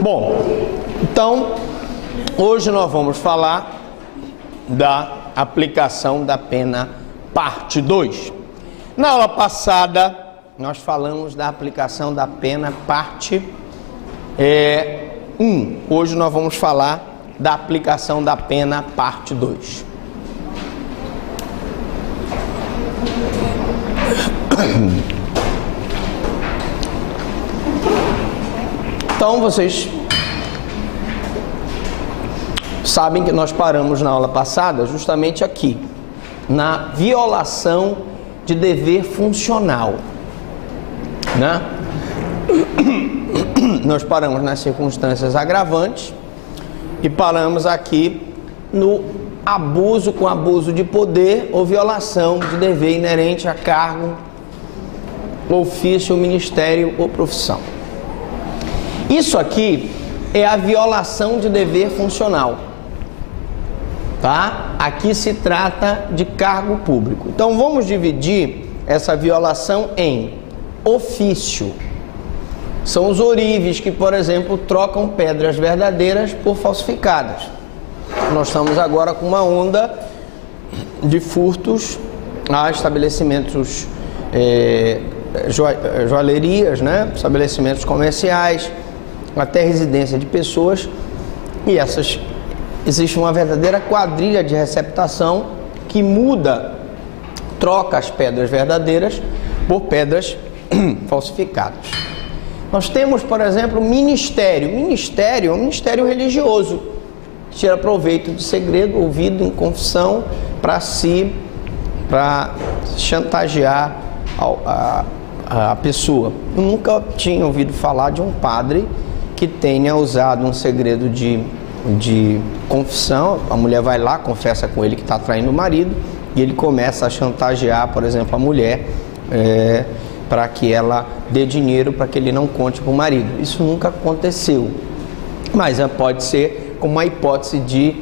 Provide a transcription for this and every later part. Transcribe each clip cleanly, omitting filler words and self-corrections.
Bom, então, hoje nós vamos falar da aplicação da pena parte 2. Na aula passada, nós falamos da aplicação da pena parte 1. Hoje nós vamos falar da aplicação da pena parte 2. Então, vocês sabem que nós paramos na aula passada justamente aqui, na violação de dever funcional, né? Nós paramos nas circunstâncias agravantes e paramos aqui no abuso com abuso de poder ou violação de dever inerente a cargo, ofício, ministério ou profissão. Isso aqui é a violação de dever funcional, tá? Aqui se trata de cargo público. Então vamos dividir essa violação em ofício. São os ourives que, por exemplo, trocam pedras verdadeiras por falsificadas. Nós estamos agora com uma onda de furtos a estabelecimentos, joalherias, né? Estabelecimentos comerciais, até residência de pessoas, e existe uma verdadeira quadrilha de receptação que troca as pedras verdadeiras por pedras falsificadas. Nós temos, por exemplo, ministério. Ministério é um ministério religioso, que tira proveito de segredo ouvido em confissão para chantagear a pessoa. Eu nunca tinha ouvido falar de um padre que tenha usado um segredo de confissão. A mulher vai lá, confessa com ele que está traindo o marido, e ele começa a chantagear, por exemplo, a mulher para que ela dê dinheiro para que ele não conte para o marido. Isso nunca aconteceu, mas pode ser como uma hipótese de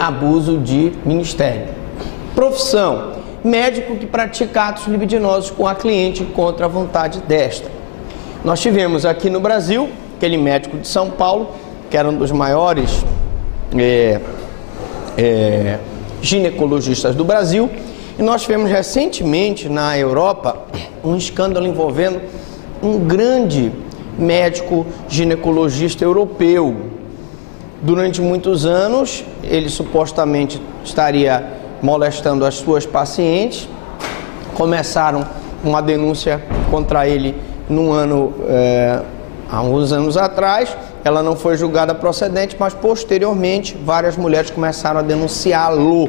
abuso de ministério. Profissão: médico que pratica atos libidinosos com a cliente contra a vontade desta. Nós tivemos aqui no Brasil aquele médico de São Paulo, que era um dos maiores ginecologistas do Brasil, e nós tivemos recentemente na Europa um escândalo envolvendo um grande médico ginecologista europeu. Durante muitos anos, ele supostamente estaria molestando as suas pacientes. Começaram uma denúncia contra ele há uns anos atrás. Ela não foi julgada procedente, mas posteriormente várias mulheres começaram a denunciá-lo.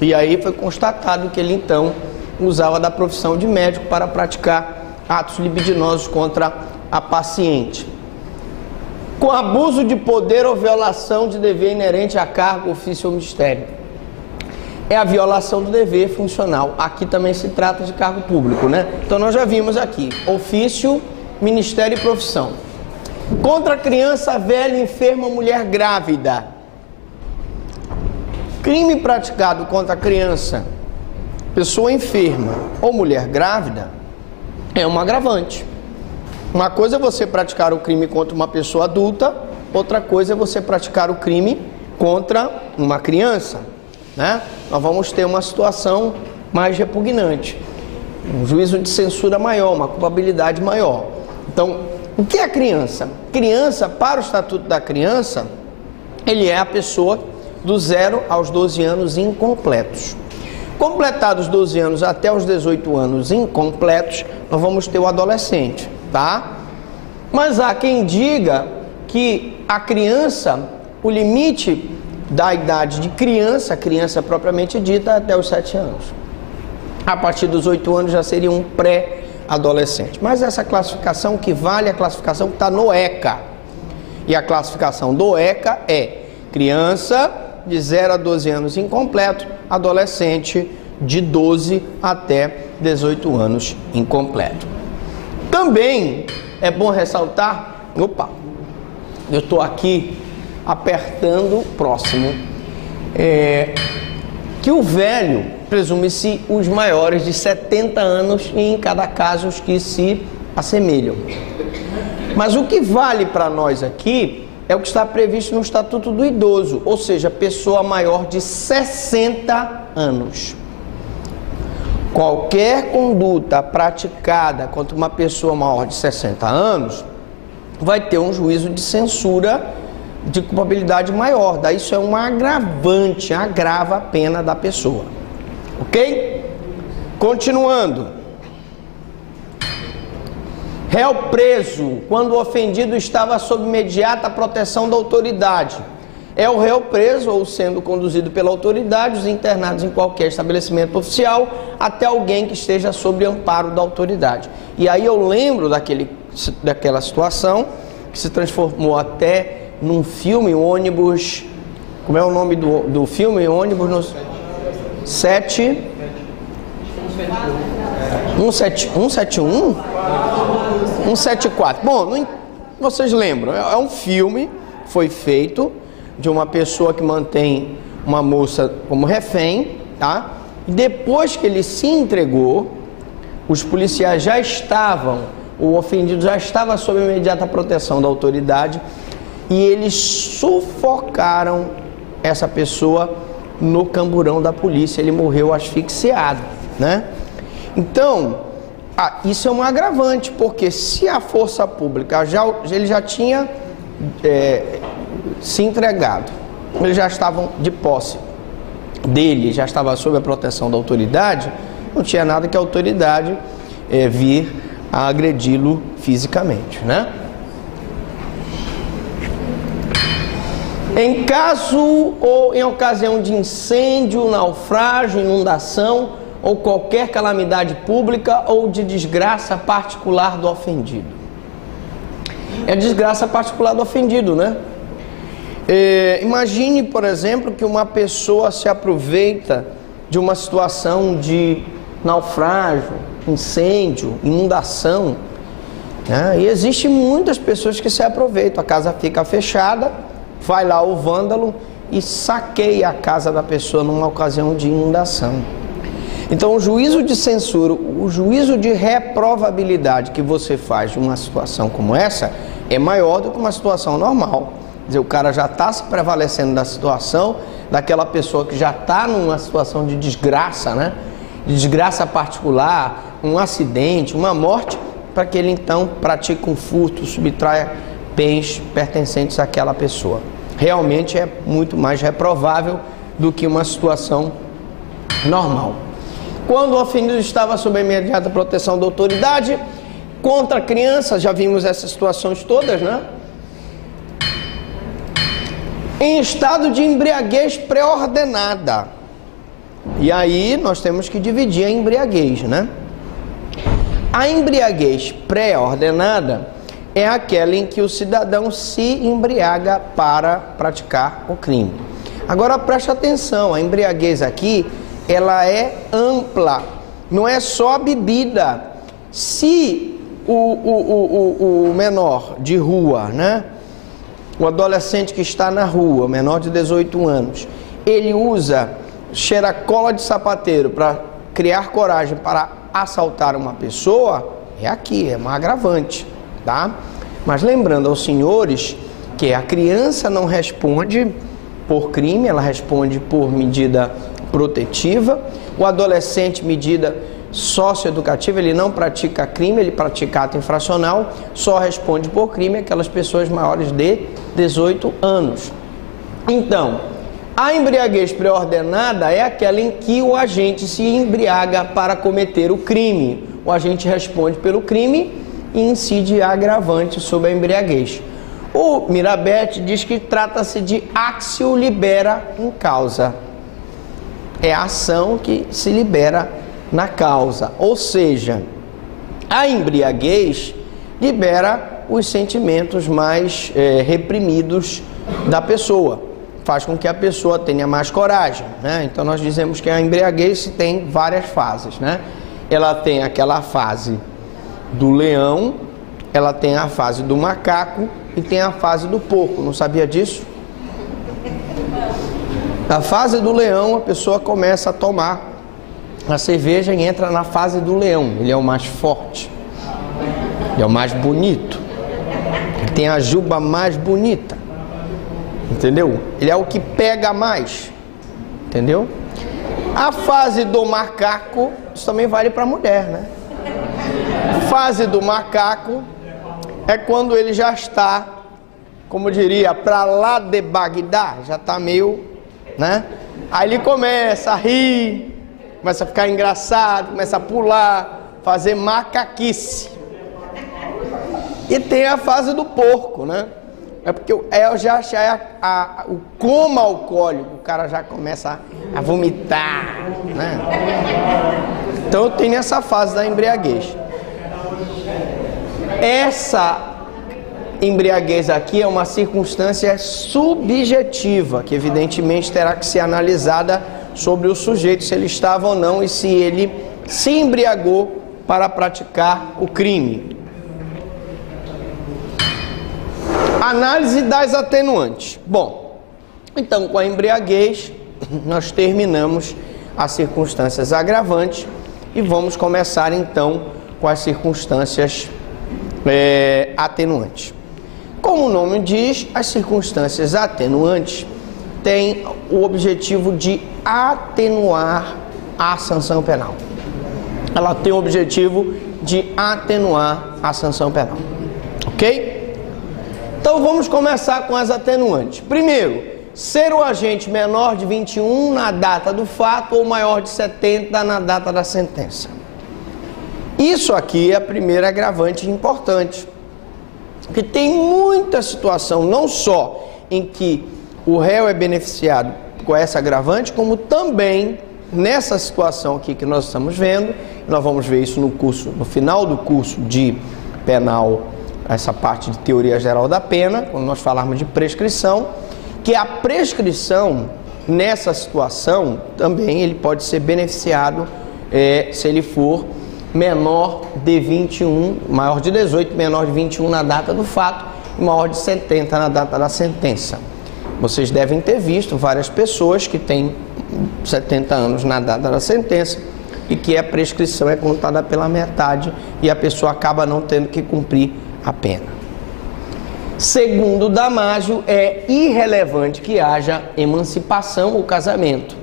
E aí foi constatado que ele então usava da profissão de médico para praticar atos libidinosos contra a paciente. Com abuso de poder ou violação de dever inerente a cargo, ofício ou ministério. É a violação do dever funcional. Aqui também se trata de cargo público, né? Então nós já vimos aqui: ofício, ministério e profissão. Contra criança, velha, enferma, mulher grávida. Crime praticado contra criança, pessoa enferma ou mulher grávida é um agravante. Uma coisa é você praticar o crime contra uma pessoa adulta, outra coisa é você praticar o crime contra uma criança, né? Nós vamos ter uma situação mais repugnante, um juízo de censura maior, uma culpabilidade maior. Então, o que é a criança? Criança, para o Estatuto da Criança, ele é a pessoa do 0 aos 12 anos incompletos. Completados 12 anos até os 18 anos incompletos, nós vamos ter o adolescente, tá? Mas há quem diga que a criança, o limite da idade de criança propriamente dita, até os 7 anos. A partir dos 8 anos já seria um pré-adolescente. Mas essa classificação que vale a classificação que está no ECA. E a classificação do ECA é criança de 0 a 12 anos incompleto, adolescente de 12 até 18 anos incompleto. Também é bom ressaltar, eu estou aqui apertando próximo, que o velho presume-se os maiores de 70 anos e em cada caso os que se assemelham. Mas o que vale para nós aqui é o que está previsto no Estatuto do Idoso, ou seja, pessoa maior de 60 anos. Qualquer conduta praticada contra uma pessoa maior de 60 anos vai ter um juízo de censura de culpabilidade maior. Daí isso é um agravante, agrava a pena da pessoa. Ok? Continuando. Réu preso quando o ofendido estava sob imediata proteção da autoridade. É o réu preso ou sendo conduzido pela autoridade, os internados em qualquer estabelecimento oficial, até alguém que esteja sob amparo da autoridade. E aí eu lembro daquela situação que se transformou até num filme, ônibus... Como é o nome do filme? Ônibus no... 171? 174. Bom, vocês lembram, é um filme, foi feito de uma pessoa que mantém uma moça como refém, tá? E depois que ele se entregou, os policiais já estavam, o ofendido já estava sob imediata proteção da autoridade e eles sufocaram essa pessoa no camburão da polícia, ele morreu asfixiado, né? Então, isso é um agravante, porque se a força pública ele já tinha se entregado, eles já estavam de posse dele, já estava sob a proteção da autoridade, não tinha nada que a autoridade vir a agredi-lo fisicamente, né? Em caso ou em ocasião de incêndio, naufrágio, inundação ou qualquer calamidade pública ou de desgraça particular do ofendido. É desgraça particular do ofendido, né? Imagine, por exemplo, que uma pessoa se aproveita de uma situação de naufrágio, incêndio, inundação, né? E existem muitas pessoas que se aproveitam. A casa fica fechada, vai lá o vândalo e saqueia a casa da pessoa numa ocasião de inundação. Então o juízo de censura, o juízo de reprovabilidade que você faz de uma situação como essa é maior do que uma situação normal. Quer dizer, o cara já está se prevalecendo da situação, daquela pessoa que já está numa situação de desgraça, né? De desgraça particular, um acidente, uma morte, para que ele então pratique um furto, subtraia bens pertencentes àquela pessoa. Realmente é muito mais reprovável do que uma situação normal. Quando o ofendido estava sob a imediata proteção da autoridade, contra crianças, já vimos essas situações todas, né? Em estado de embriaguez pré-ordenada. E aí nós temos que dividir a embriaguez, né? A embriaguez pré-ordenada é aquela em que o cidadão se embriaga para praticar o crime. Agora preste atenção, a embriaguez aqui, ela é ampla, não é só a bebida. Se o menor de rua, né? O adolescente que está na rua, menor de 18 anos, ele cheira cola de sapateiro para criar coragem para assaltar uma pessoa, é uma agravante, tá? Mas lembrando aos senhores que a criança não responde por crime, ela responde por medida protetiva. O adolescente, medida socioeducativa, ele não pratica crime, ele pratica ato infracional, só responde por crime aquelas pessoas maiores de 18 anos. Então, a embriaguez pré-ordenada é aquela em que o agente se embriaga para cometer o crime. O agente responde pelo crime e incide agravante sobre a embriaguez. O Mirabete diz que trata-se de actio libera in causa. É a ação que se libera na causa, ou seja, a embriaguez libera os sentimentos mais reprimidos da pessoa, faz com que a pessoa tenha mais coragem, né? Então nós dizemos que a embriaguez tem várias fases, né? Ela tem aquela fase do leão, ela tem a fase do macaco e tem a fase do porco. Não sabia disso? Na fase do leão, a pessoa começa a tomar a cerveja e entra na fase do leão. Ele é o mais forte, ele é o mais bonito, tem a juba mais bonita, entendeu? Ele é o que pega mais, entendeu? A fase do macaco, isso também vale para a mulher, né? Fase do macaco é quando ele já está, como diria, para lá de Bagdá, já está meio, né? Aí ele começa a rir, começa a ficar engraçado, começa a pular, fazer macaquice. E tem a fase do porco, né? É porque já é o coma alcoólico, o cara já começa a vomitar, né? Então tem essa fase da embriaguez. Essa embriaguez aqui é uma circunstância subjetiva, que evidentemente terá que ser analisada sobre o sujeito, se ele estava ou não e se ele se embriagou para praticar o crime. Análise das atenuantes. Bom, então com a embriaguez nós terminamos as circunstâncias agravantes e vamos começar então com as circunstâncias atenuantes. Como o nome diz, as circunstâncias atenuantes têm o objetivo de atenuar a sanção penal. Ela tem o objetivo de atenuar a sanção penal. Ok? Então vamos começar com as atenuantes. Primeiro, ser o agente menor de 21 na data do fato ou maior de 70 na data da sentença. Isso aqui é a primeira agravante importante, porque tem muita situação, não só em que o réu é beneficiado com essa agravante, como também nessa situação aqui que nós estamos vendo. Nós vamos ver isso no final do curso de penal, essa parte de teoria geral da pena, quando nós falarmos de prescrição, que a prescrição nessa situação também ele pode ser beneficiado se ele for menor de 21, maior de 18, menor de 21 na data do fato e maior de 70 na data da sentença. Vocês devem ter visto várias pessoas que têm 70 anos na data da sentença e que a prescrição é contada pela metade e a pessoa acaba não tendo que cumprir a pena. Segundo Damasio, é irrelevante que haja emancipação ou casamento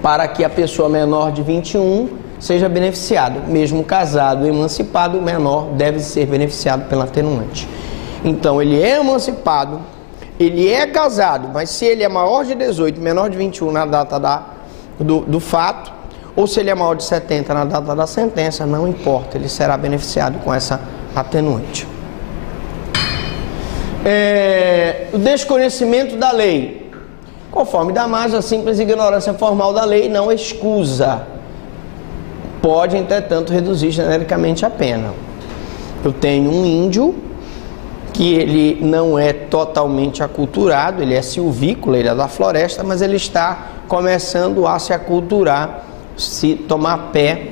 para que a pessoa menor de 21 seja beneficiado. Mesmo casado ou emancipado, o menor deve ser beneficiado pela atenuante. Então ele é emancipado, ele é casado, mas se ele é maior de 18, menor de 21 na data do fato, ou se ele é maior de 70 na data da sentença, não importa, ele será beneficiado com essa atenuante. O desconhecimento da lei. Conforme Damasio, a simples ignorância formal da lei não excusa. Pode, entretanto, reduzir genericamente a pena. Eu tenho um índio que ele não é totalmente aculturado, ele é silvícola, ele é da floresta, mas ele está começando a se aculturar, se tomar pé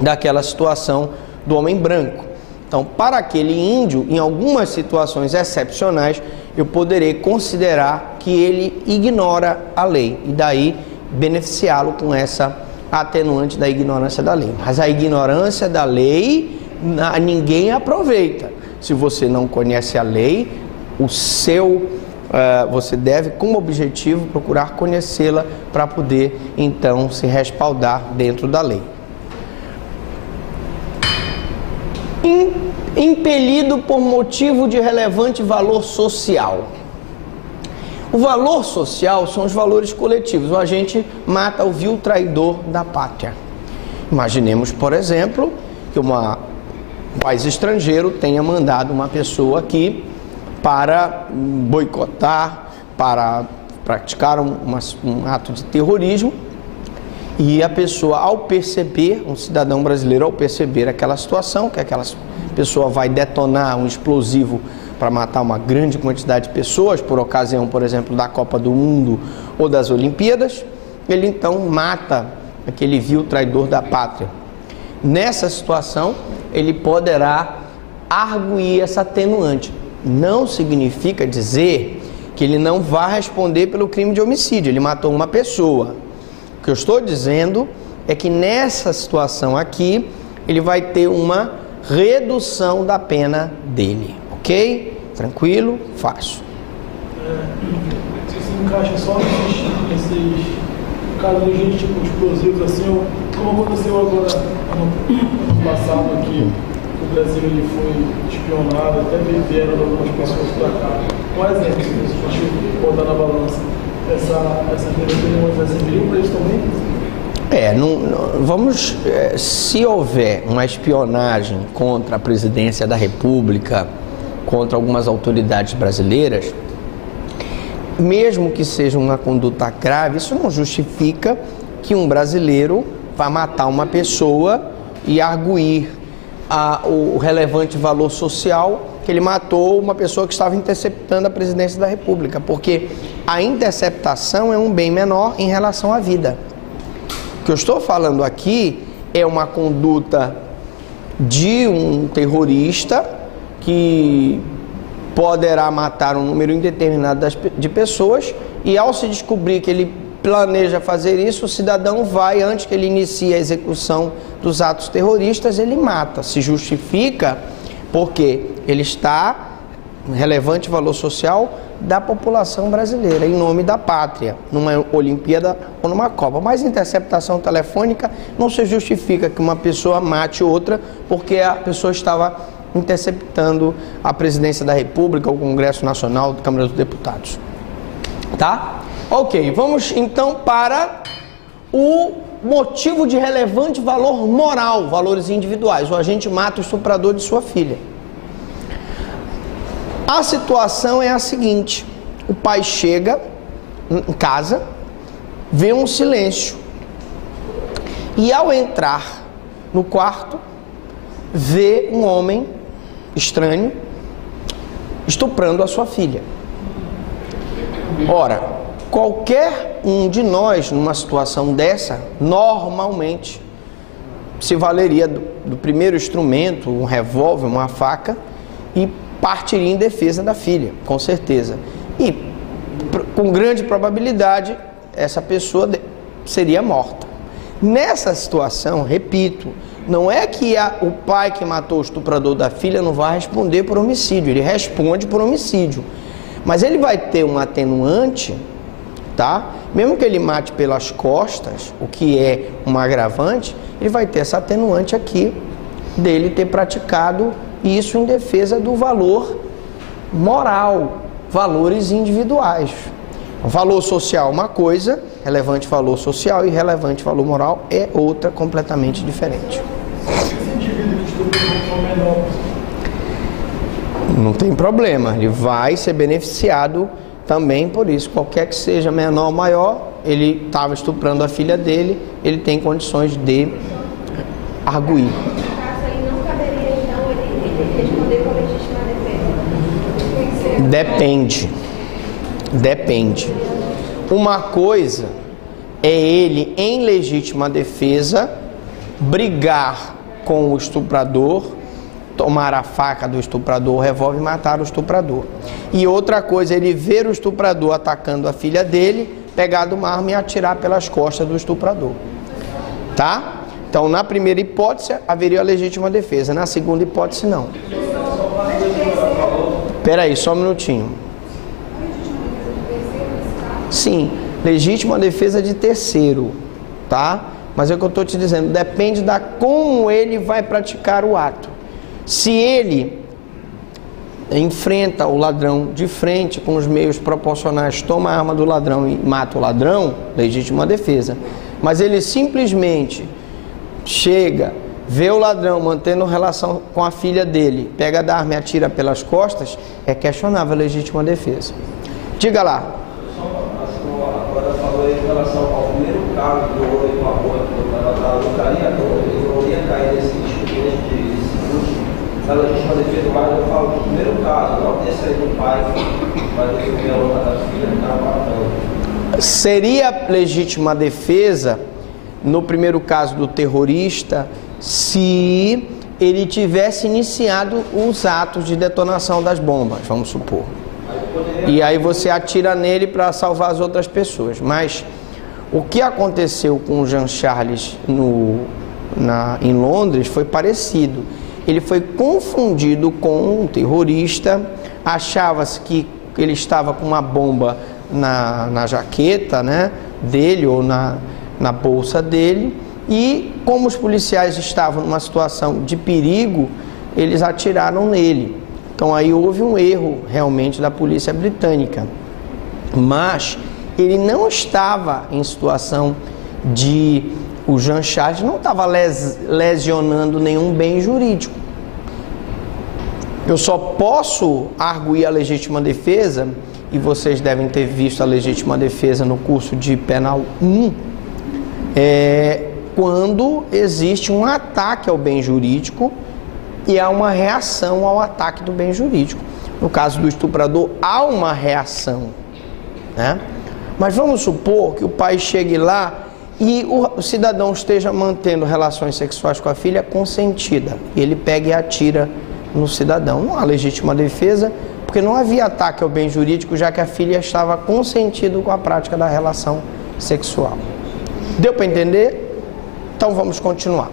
daquela situação do homem branco. Então, para aquele índio, em algumas situações excepcionais, eu poderei considerar que ele ignora a lei e daí beneficiá-lo com essa atenuante da ignorância da lei. Mas a ignorância da lei ninguém aproveita. Se você não conhece a lei, você deve, como objetivo, procurar conhecê-la para poder, então, se respaldar dentro da lei. Impelido por motivo de relevante valor social. O valor social são os valores coletivos. O agente mata o vil traidor da pátria. Imaginemos, por exemplo, que um país estrangeiro tenha mandado uma pessoa aqui para boicotar, para praticar um ato de terrorismo, e a pessoa, ao perceber, um cidadão brasileiro, ao perceber aquela situação, que aquela pessoa vai detonar um explosivo para matar uma grande quantidade de pessoas, por ocasião, por exemplo, da Copa do Mundo ou das Olimpíadas, ele então mata aquele vil traidor da pátria. Nessa situação, ele poderá arguir essa atenuante. Não significa dizer que ele não vai responder pelo crime de homicídio, ele matou uma pessoa. O que eu estou dizendo é que nessa situação aqui, ele vai ter uma redução da pena dele, Ok? Tranquilo? Fácil. Se encaixa só nesses casos de tipo explosivos assim, como aconteceu agora ano passado, que o Brasil ele foi espionado, até vieram algumas pessoas para cá. Um exemplo, se a gente botar na balança, essas denúncias serviriam para isso também? Se houver uma espionagem contra a presidência da República, contra algumas autoridades brasileiras, mesmo que seja uma conduta grave, isso não justifica que um brasileiro vá matar uma pessoa e arguir o relevante valor social que ele matou uma pessoa que estava interceptando a presidência da República, porque a interceptação é um bem menor em relação à vida. O que eu estou falando aqui é uma conduta de um terrorista que poderá matar um número indeterminado de pessoas, e ao se descobrir que ele planeja fazer isso, o cidadão vai, antes que ele inicie a execução dos atos terroristas, ele mata. Se justifica porque ele está em relevante valor social da população brasileira, em nome da pátria, numa Olimpíada ou numa Copa. Mas interceptação telefônica não se justifica que uma pessoa mate outra porque a pessoa estava interceptando a presidência da República, o Congresso Nacional, a Câmara dos Deputados. Tá? Ok, vamos então para o motivo de relevante valor moral, valores individuais. O agente mata o estuprador de sua filha. A situação é a seguinte: o pai chega em casa, vê um silêncio e, ao entrar no quarto, vê um homem estranho estuprando a sua filha. Ora, qualquer um de nós, numa situação dessa, normalmente se valeria do primeiro instrumento, um revólver, uma faca, e partiria em defesa da filha, com certeza. E, com grande probabilidade, essa pessoa seria morta. Nessa situação, repito, não é que o pai que matou o estuprador da filha não vai responder por homicídio, ele responde por homicídio. Mas ele vai ter um atenuante, tá? Mesmo que ele mate pelas costas, o que é um agravante, ele vai ter essa atenuante aqui, dele ter praticado isso em defesa do valor moral, valores individuais. O valor social é uma coisa, relevante valor social, e relevante valor moral é outra completamente diferente. Não tem problema, ele vai ser beneficiado também por isso. Qualquer que seja menor ou maior, ele estava estuprando a filha dele, ele tem condições de arguir. Depende. Uma coisa é ele, em legítima defesa, brigar com o estuprador, tomar a faca do estuprador, o revólver e matar o estuprador. E outra coisa é ele ver o estuprador atacando a filha dele, pegar uma arma e atirar pelas costas do estuprador. Tá? Então, na primeira hipótese, haveria a legítima defesa. Na segunda hipótese, não. Espera aí, só um minutinho. Sim, legítima defesa de terceiro, tá? Mas é o que eu estou te dizendo, depende da como ele vai praticar o ato. Se ele enfrenta o ladrão de frente com os meios proporcionais, toma a arma do ladrão e mata o ladrão, legítima defesa. Mas ele simplesmente chega, vê o ladrão mantendo relação com a filha dele, pega da arma e atira pelas costas, é questionável a legítima defesa. Diga lá. Agora falou aí em relação ao primeiro caso do homem com a boa, da Lucaria, ele não ia cair nesse instrumento de discurso. Na legítima defesa, mas eu falo do primeiro caso, não desse aí do pai, mas defender a honra da filha que estava matando. Seria legítima defesa, no primeiro caso do terrorista, se ele tivesse iniciado os atos de detonação das bombas, vamos supor. E aí você atira nele para salvar as outras pessoas. Mas o que aconteceu com o Jean Charles em Londres foi parecido. ele foi confundido com um terrorista, achava-se que ele estava com uma bomba na jaqueta, né, dele ou na bolsa dele, e como os policiais estavam numa situação de perigo, eles atiraram nele. Então aí houve um erro realmente da polícia britânica, mas ele não estava em situação de... O Jean Charles não estava lesionando nenhum bem jurídico. Eu só posso arguir a legítima defesa, e vocês devem ter visto a legítima defesa no curso de Penal 1, quando existe um ataque ao bem jurídico e há uma reação ao ataque do bem jurídico. No caso do estuprador, há uma reação, né? Mas vamos supor que o pai chegue lá e o cidadão esteja mantendo relações sexuais com a filha consentida, e ele pega e atira no cidadão. Não há legítima defesa, porque não havia ataque ao bem jurídico, já que a filha estava consentida com a prática da relação sexual. Deu para entender? Então vamos continuar.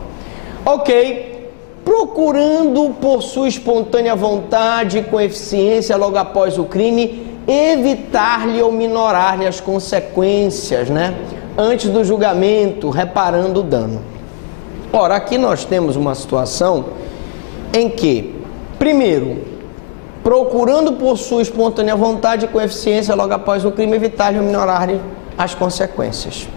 Ok. Procurando por sua espontânea vontade, com eficiência logo após o crime, evitar-lhe ou minorar-lhe as consequências, né? Antes do julgamento, reparando o dano. Ora, aqui nós temos uma situação em que, primeiro, procurando por sua espontânea vontade com eficiência logo após o crime, evitar-lhe ou minorar-lhe as consequências.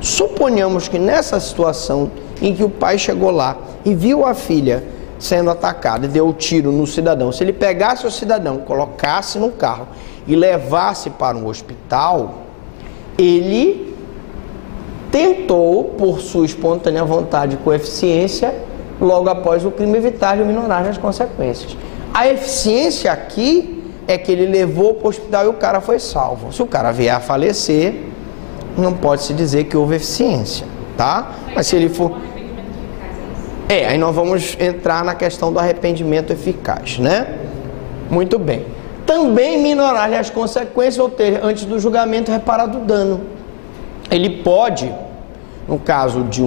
Suponhamos que nessa situação em que o pai chegou lá e viu a filha sendo atacada e deu o tiro no cidadão, se ele pegasse o cidadão, colocasse no carro e levasse para um hospital, ele tentou, por sua espontânea vontade com eficiência, logo após o crime, evitar e minorar as consequências. A eficiência aqui é que ele levou para o hospital e o cara foi salvo. Se o cara vier a falecer, não pode se dizer que houve eficiência, tá? Mas se ele for... aí nós vamos entrar na questão do arrependimento eficaz, né? Muito bem. Também minorar as consequências, ou ter, antes do julgamento, reparado o dano. Ele pode, no caso de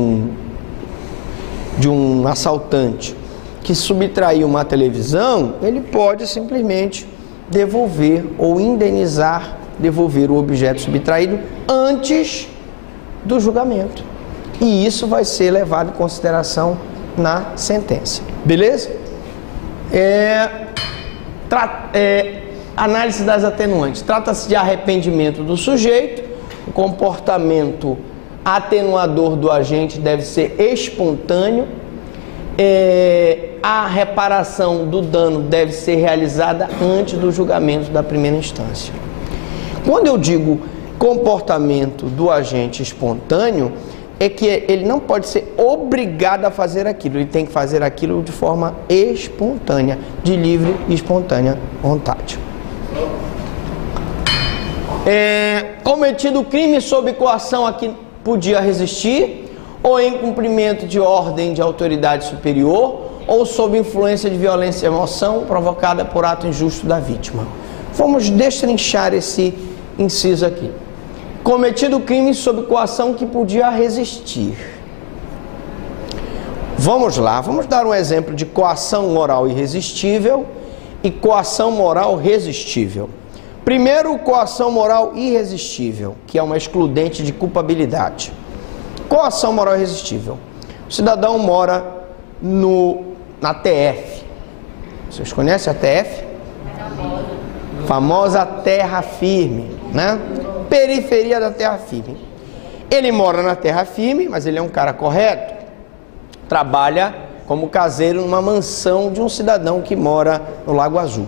um assaltante que subtraiu uma televisão, ele pode simplesmente devolver ou indenizar, devolver o objeto subtraído antes do julgamento. E isso vai ser levado em consideração na sentença. Beleza? Análise das atenuantes. Trata-se de arrependimento do sujeito. O comportamento atenuador do agente deve ser espontâneo. A reparação do dano deve ser realizada antes do julgamento da primeira instância. Quando eu digo comportamento do agente espontâneo, é que ele não pode ser obrigado a fazer aquilo, ele tem que fazer aquilo de forma espontânea, de livre e espontânea vontade. Cometido crime sob coação a que podia resistir, ou em cumprimento de ordem de autoridade superior, ou sob influência de violência e emoção provocada por ato injusto da vítima. Vamos destrinchar esse inciso aqui. Cometido crime sob coação que podia resistir. Vamos lá, vamos dar um exemplo de coação moral irresistível e coação moral resistível. Primeiro, coação moral irresistível, que é uma excludente de culpabilidade. Coação moral irresistível. O cidadão mora na TF. Vocês conhecem a TF? Famosa terra firme, né? Periferia da terra firme. Ele mora na terra firme, mas ele é um cara correto. Trabalha como caseiro numa mansão de um cidadão que mora no Lago Azul.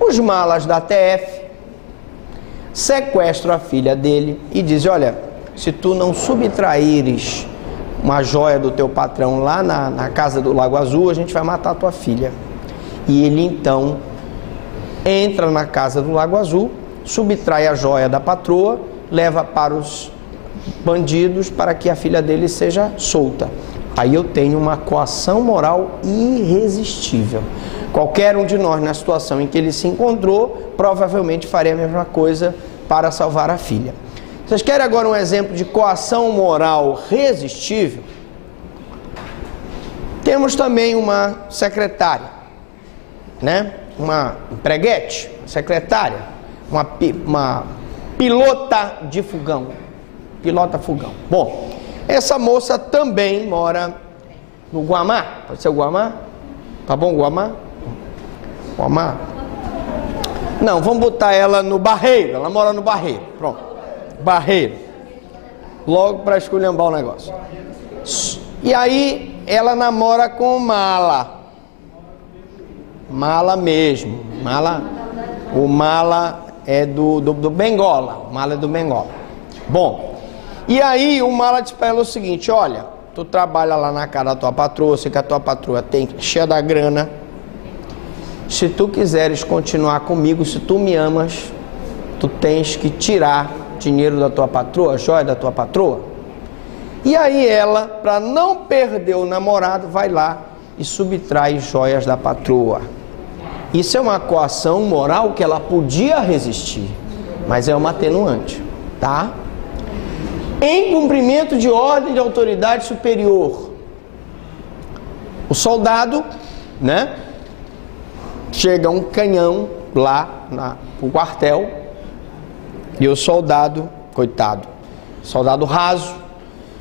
Os malas da TF sequestram a filha dele e dizem: olha, se tu não subtraíres uma joia do teu patrão lá na casa do Lago Azul, a gente vai matar a tua filha. E ele então entra na casa do Lago Azul, subtrai a joia da patroa, leva para os bandidos para que a filha dele seja solta. Aí eu tenho uma coação moral irresistível. Qualquer um de nós, na situação em que ele se encontrou, provavelmente faria a mesma coisa para salvar a filha. Vocês querem agora um exemplo de coação moral resistível? Temos também uma secretária, né? Uma empreguete, secretária, uma pilota de fogão, pilota fogão. Bom, essa moça também mora no Guamá, pode ser o Guamá? Tá bom, Guamá? Guamá? Não, vamos botar ela no Barreiro, ela mora no Barreiro, pronto, Barreiro, logo para esculhambar o negócio. E aí ela namora com Mala, Mala mesmo, Mala, o Mala é do Bengola, o Mala é do Bengola. Bom, e aí o Mala diz para ela o seguinte, olha, tu trabalha lá na casa da tua patroa, sei que a tua patroa tem cheia da grana, se tu quiseres continuar comigo, se tu me amas, tu tens que tirar dinheiro da tua patroa, joia da tua patroa. E aí ela, para não perder o namorado, vai lá e subtrai joias da patroa. Isso é uma coação moral que ela podia resistir, mas é uma atenuante, tá? Em cumprimento de ordem de autoridade superior, o né? Chega um canhão lá no quartel e o soldado, coitado, soldado raso,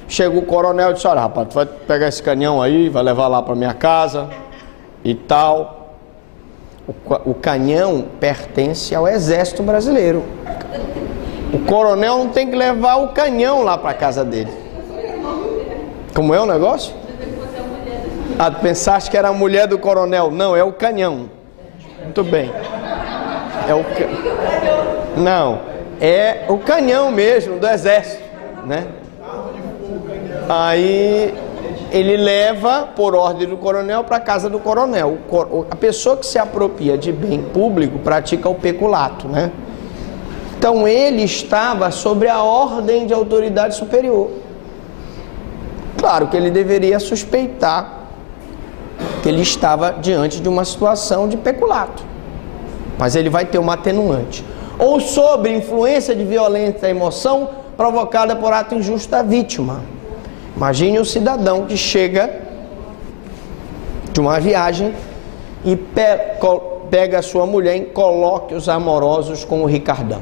chega o coronel e diz, olha rapaz, tu vai pegar esse canhão aí, vai levar lá para minha casa e tal. O canhão pertence ao exército brasileiro. O coronel não tem que levar o canhão lá para a casa dele. Como é o negócio? Ah, tu pensaste que era a mulher do coronel? Não, é o canhão. Muito bem. Não, é o canhão mesmo do exército, né? Aí ele leva, por ordem do coronel, para a casa do coronel. A pessoa que se apropria de bem público pratica o peculato, né? Então ele estava sobre a ordem de autoridade superior. Claro que ele deveria suspeitar que ele estava diante de uma situação de peculato, mas ele vai ter uma atenuante. Ou sobre influência de violenta emoção provocada por ato injusto da vítima. Imagine um cidadão que chega de uma viagem e pega a sua mulher e coloca os amorosos com o Ricardão.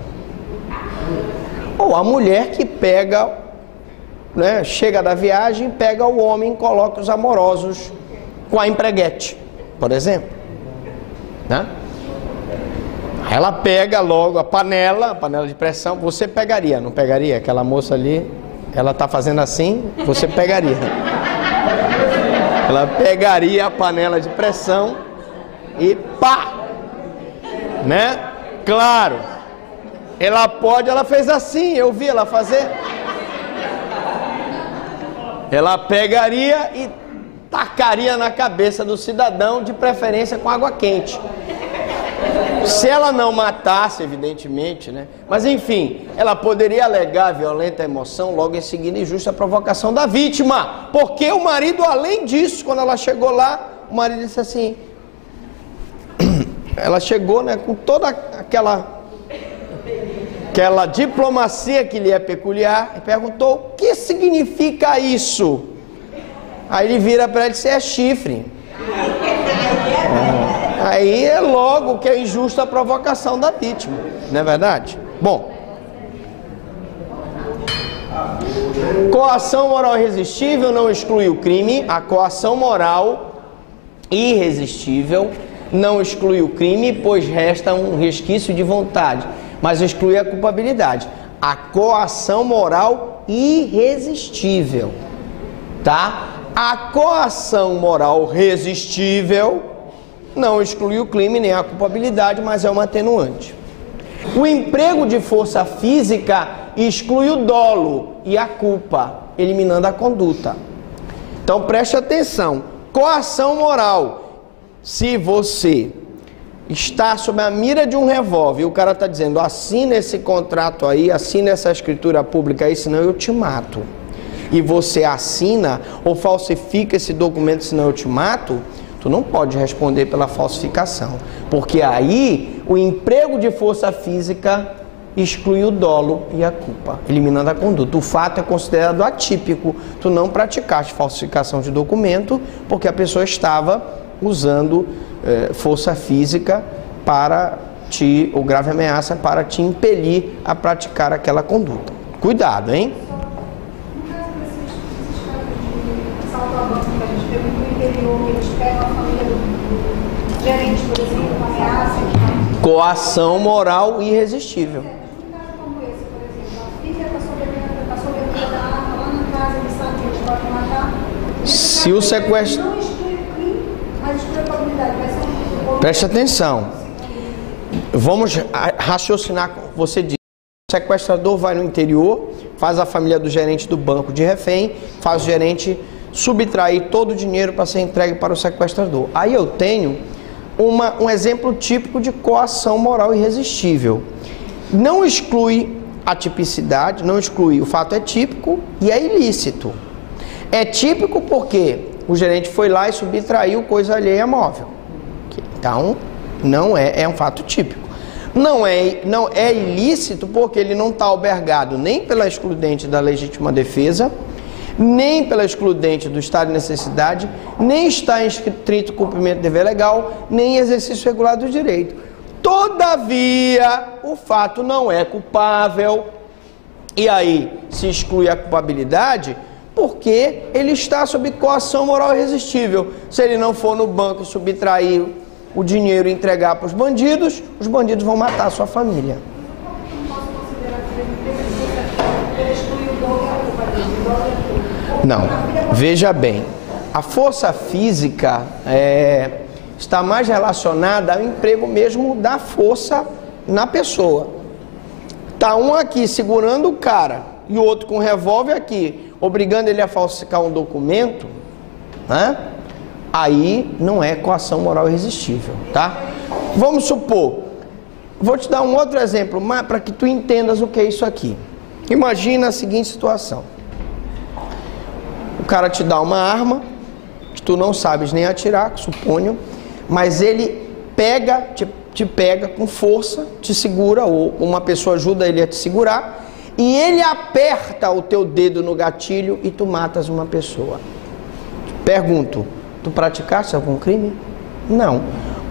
Ou a mulher que pega, né, chega da viagem, pega o homem e coloca os amorosos com a empreguete, por exemplo, né? Ela pega logo a panela de pressão. Você pegaria, não pegaria? Aquela moça ali, ela tá fazendo assim, você pegaria. Ela pegaria a panela de pressão e pá, né? Claro, ela fez assim, eu vi ela fazer. Ela pegaria e tacaria na cabeça do cidadão, de preferência com água quente. Se ela não matasse, evidentemente, né? Mas enfim, ela poderia alegar violenta emoção, logo em seguida injusta provocação da vítima. Porque o marido, além disso, quando ela chegou lá, o marido disse assim, ela chegou, né, com toda aquela diplomacia que lhe é peculiar, e perguntou, o que significa isso? Aí ele vira para ela e diz, é chifre. Aí é logo que é injusta a provocação da vítima, não é verdade? Bom, coação moral irresistível não exclui o crime. A coação moral irresistível não exclui o crime, pois resta um resquício de vontade, mas exclui a culpabilidade. A coação moral irresistível, tá? A coação moral resistível não exclui o crime nem a culpabilidade, mas é uma atenuante. O emprego de força física exclui o dolo e a culpa, eliminando a conduta. Então preste atenção, coação moral, se você está sob a mira de um revólver e o cara está dizendo, assina esse contrato aí, assina essa escritura pública aí, senão eu te mato. E você assina ou falsifica esse documento, senão eu te mato, tu não pode responder pela falsificação, porque aí o emprego de força física exclui o dolo e a culpa, eliminando a conduta. O fato é considerado atípico. Tu não praticaste falsificação de documento porque a pessoa estava usando força física para ou grave ameaça para te impelir a praticar aquela conduta. Cuidado, hein? No caso desses casos de assalto ao banco que a gente vê muito no interior, que eles pegam a família do gerente, por exemplo, com ameaça. Coação moral irresistível. Num caso como esse, por exemplo, a filha está sob a arma lá na casa, ele sabe que eles podem matar. Se o sequestro... Não exclui o crime, mas exclui a probabilidade. Preste atenção. Vamos raciocinar. Você diz: o sequestrador vai no interior, faz a família do gerente do banco de refém, faz o gerente subtrair todo o dinheiro para ser entregue para o sequestrador. Aí eu tenho um exemplo típico de coação moral irresistível. Não exclui a tipicidade, não exclui, o fato é típico e é ilícito. É típico porque o gerente foi lá e subtraiu coisa alheia móvel. Então, não é um fato típico. Não é ilícito porque ele não está albergado nem pela excludente da legítima defesa, nem pela excludente do estado de necessidade, nem está em estrito cumprimento do dever legal, nem em exercício regular do direito. Todavia, o fato não é culpável. E aí se exclui a culpabilidade porque ele está sob coação moral irresistível. Se ele não for no banco e subtrair o dinheiro e entregar para os bandidos vão matar a sua família. Não, veja bem, a força física está mais relacionada ao emprego mesmo da força na pessoa. Está um aqui segurando o cara e o outro com um revólver aqui, obrigando ele a falsificar um documento, né? Aí não é coação moral irresistível, tá? Vamos supor, vou te dar um outro exemplo para que tu entendas o que é isso aqui. Imagina a seguinte situação: o cara te dá uma arma, que tu não sabes nem atirar, suponho, mas ele te pega com força, te segura, ou uma pessoa ajuda ele a te segurar, e ele aperta o teu dedo no gatilho e tu matas uma pessoa. Pergunto: tu praticaste algum crime? Não,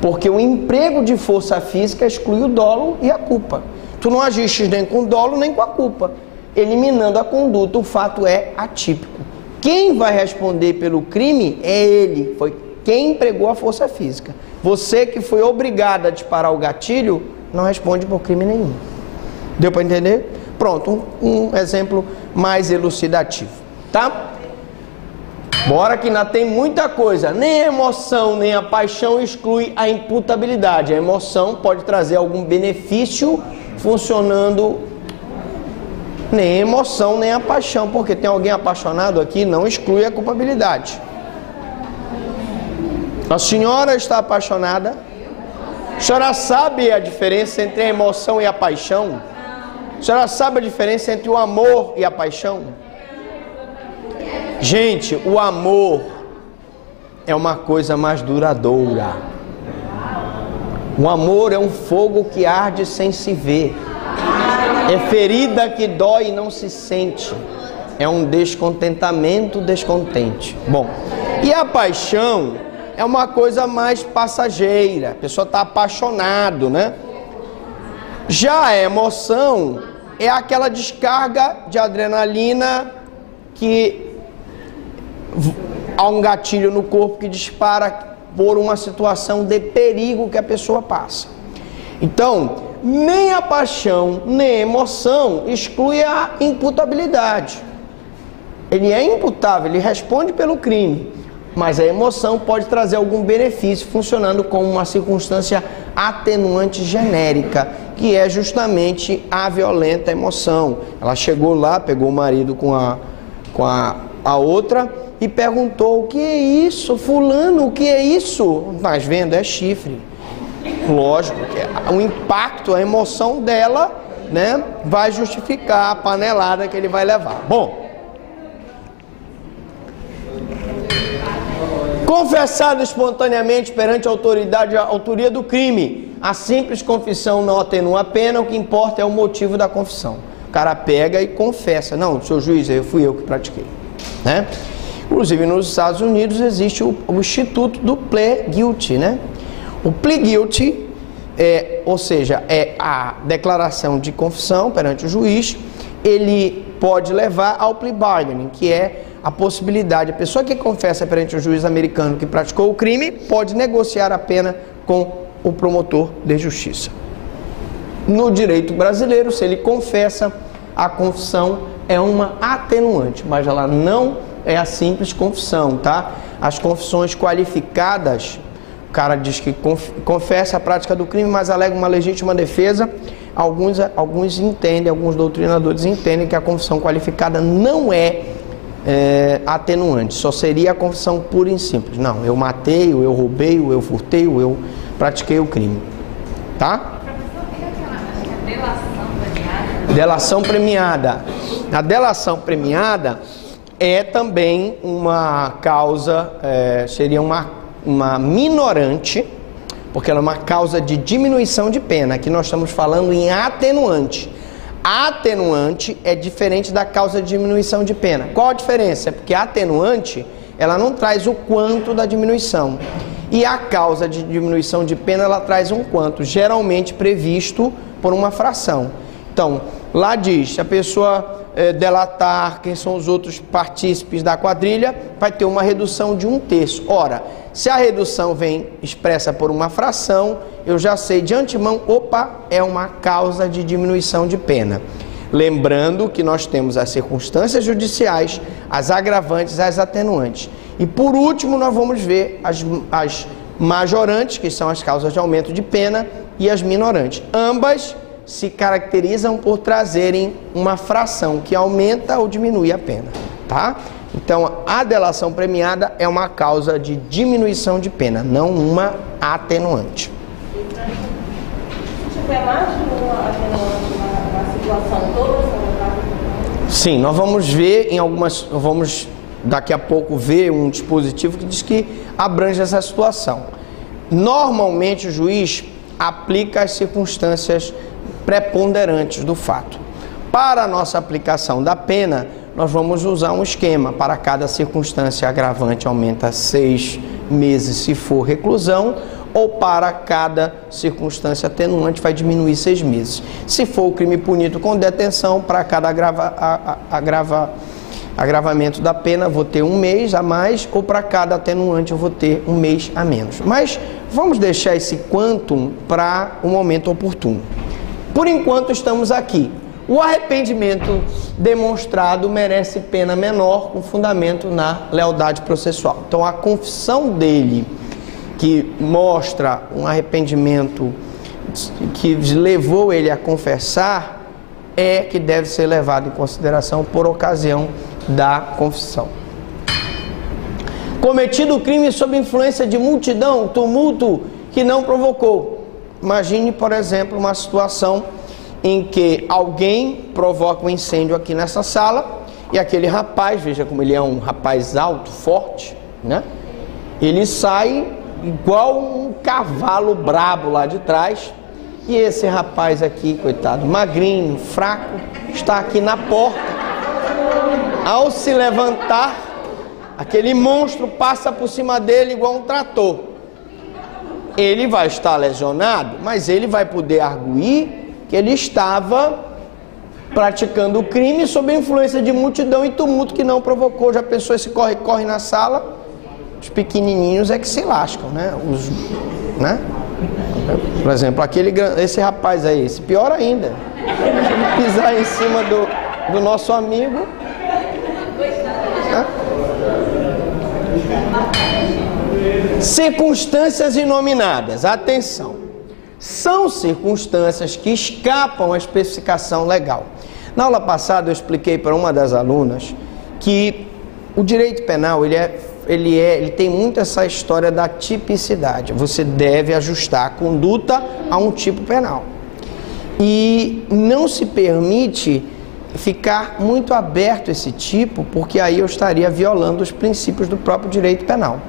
porque o emprego de força física exclui o dolo e a culpa. Tu não agiste nem com o dolo nem com a culpa, eliminando a conduta. O fato é atípico. Quem vai responder pelo crime é ele, foi quem empregou a força física. Você que foi obrigado a disparar o gatilho não responde por crime nenhum. Deu para entender? Pronto, um exemplo mais elucidativo, tá? Bora que ainda tem muita coisa. Nem a emoção, nem a paixão exclui a imputabilidade. A emoção pode trazer algum benefício funcionando. Nem a emoção, nem a paixão, porque tem alguém apaixonado aqui, não exclui a culpabilidade. A senhora está apaixonada? A senhora sabe a diferença entre a emoção e a paixão? A senhora sabe a diferença entre o amor e a paixão? Gente, o amor é uma coisa mais duradoura. O amor é um fogo que arde sem se ver. É ferida que dói e não se sente. É um descontentamento descontente. Bom, e a paixão é uma coisa mais passageira. A pessoa está apaixonado, né? Já a emoção é aquela descarga de adrenalina que há um gatilho no corpo que dispara por uma situação de perigo que a pessoa passa. Então, nem a paixão, nem a emoção exclui a imputabilidade. Ele é imputável, ele responde pelo crime, mas a emoção pode trazer algum benefício funcionando como uma circunstância atenuante genérica, que é justamente a violenta emoção. Ela chegou lá, pegou o marido com a outra e perguntou: o que é isso? Fulano, o que é isso? Mas vendo, é chifre. Lógico que o impacto, a emoção dela, né, vai justificar a panelada que ele vai levar. Bom, confessado espontaneamente perante a autoridade a autoria do crime, a simples confissão não atenua a pena, o que importa é o motivo da confissão. O cara pega e confessa, não, senhor juiz, fui eu que pratiquei, né? Inclusive nos Estados Unidos existe o instituto do plea guilty, né? O plea guilty ou seja, é a declaração de confissão perante o juiz, ele pode levar ao plea bargaining, que é a possibilidade, a pessoa que confessa perante o juiz americano que praticou o crime, pode negociar a pena com o promotor de justiça. No direito brasileiro, se ele confessa, a confissão é uma atenuante, mas ela não é a simples confissão, tá? As confissões qualificadas, o cara diz que confessa a prática do crime, mas alega uma legítima defesa. Alguns entendem, alguns doutrinadores entendem que a confissão qualificada não é atenuante, só seria a confissão pura e simples. Não, eu matei, ou eu roubei, ou eu furtei, ou eu pratiquei o crime, tá? Delação premiada. A delação premiada é também uma causa, seria uma minorante, porque ela é uma causa de diminuição de pena. Aqui nós estamos falando em atenuante. A atenuante é diferente da causa de diminuição de pena. Qual a diferença? É porque a atenuante, ela não traz o quanto da diminuição. E a causa de diminuição de pena, ela traz um quanto, geralmente previsto por uma fração. Então, lá diz, se a pessoa delatar quem são os outros partícipes da quadrilha, vai ter uma redução de 1/3. Ora, se a redução vem expressa por uma fração, eu já sei de antemão, é uma causa de diminuição de pena. Lembrando que nós temos as circunstâncias judiciais, as agravantes, as atenuantes. E por último, nós vamos ver as majorantes, que são as causas de aumento de pena, e as minorantes. Ambas se caracterizam por trazerem uma fração que aumenta ou diminui a pena, tá? Então, a delação premiada é uma causa de diminuição de pena, não uma atenuante. Se tiver mais de uma atenuante na situação, todas são levadas? Sim, nós vamos ver vamos daqui a pouco ver um dispositivo que diz que abrange essa situação. Normalmente o juiz aplica as circunstâncias preponderantes do fato. Para a nossa aplicação da pena, nós vamos usar um esquema. Para cada circunstância agravante aumenta 6 meses se for reclusão, ou para cada circunstância atenuante vai diminuir 6 meses. Se for o crime punido com detenção, para cada agravamento da pena vou ter 1 mês a mais, ou para cada atenuante eu vou ter 1 mês a menos. Mas vamos deixar esse quantum para o momento oportuno. Por enquanto estamos aqui. O arrependimento demonstrado merece pena menor com fundamento na lealdade processual. Então a confissão dele, que mostra um arrependimento que levou ele a confessar, é que deve ser levado em consideração por ocasião da confissão. Cometido o crime sob influência de multidão, tumulto que não provocou. Imagine, por exemplo, uma situação em que alguém provoca um incêndio aqui nessa sala e aquele rapaz, veja como ele é um rapaz alto, forte, né? Ele sai igual um cavalo brabo lá de trás e esse rapaz aqui, coitado, magrinho, fraco, está aqui na porta. Ao se levantar, aquele monstro passa por cima dele igual um trator. Ele vai estar lesionado, mas ele vai poder arguir que ele estava praticando o crime sob a influência de multidão e tumulto que não provocou. Já pensou esse corre-corre na sala? Os pequenininhos é que se lascam, né? Né? Por exemplo, esse rapaz aí, esse pior ainda. Se ele pisar em cima do nosso amigo... Né? Circunstâncias inominadas, atenção, são circunstâncias que escapam à especificação legal. Na aula passada eu expliquei para uma das alunas que o direito penal ele tem muito essa história da tipicidade. Você deve ajustar a conduta a um tipo penal e não se permite ficar muito aberto esse tipo, porque aí eu estaria violando os princípios do próprio direito penal.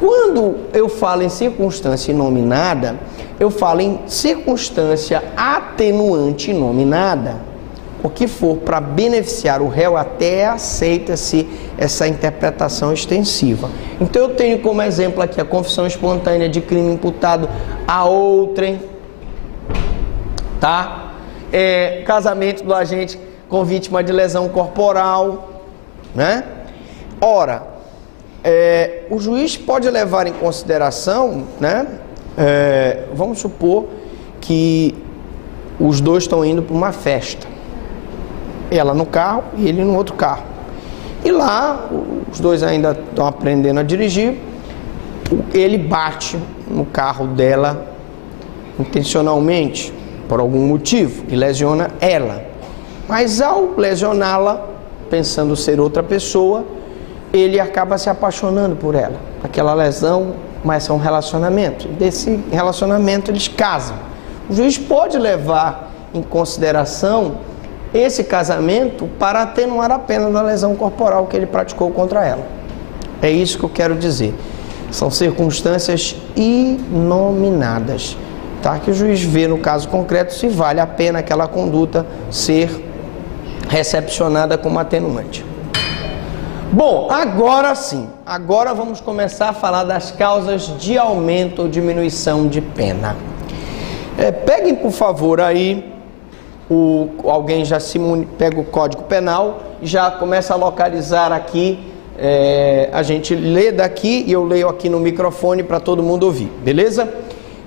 Quando eu falo em circunstância inominada, eu falo em circunstância atenuante inominada. O que for para beneficiar o réu, até aceita-se essa interpretação extensiva. Então eu tenho como exemplo aqui a confissão espontânea de crime imputado a outrem, tá? Casamento do agente com vítima de lesão corporal, né? Ora, o juiz pode levar em consideração, né? Vamos supor que os dois estão indo para uma festa. Ela no carro e ele no outro carro. E lá, os dois ainda estão aprendendo a dirigir. Ele bate no carro dela intencionalmente, por algum motivo, e lesiona ela. Mas ao lesioná-la, pensando ser outra pessoa, ele acaba se apaixonando por ela. Aquela lesão, mas é um relacionamento. Desse relacionamento eles casam. O juiz pode levar em consideração esse casamento para atenuar a pena da lesão corporal que ele praticou contra ela. É isso que eu quero dizer. São circunstâncias inominadas, tá? Que o juiz vê no caso concreto se vale a pena aquela conduta ser recepcionada como atenuante. Bom, agora sim, agora vamos começar a falar das causas de aumento ou diminuição de pena. Peguem, por favor, aí, alguém já pega o Código Penal e já começa a localizar aqui, a gente lê daqui e eu leio aqui no microfone para todo mundo ouvir, beleza?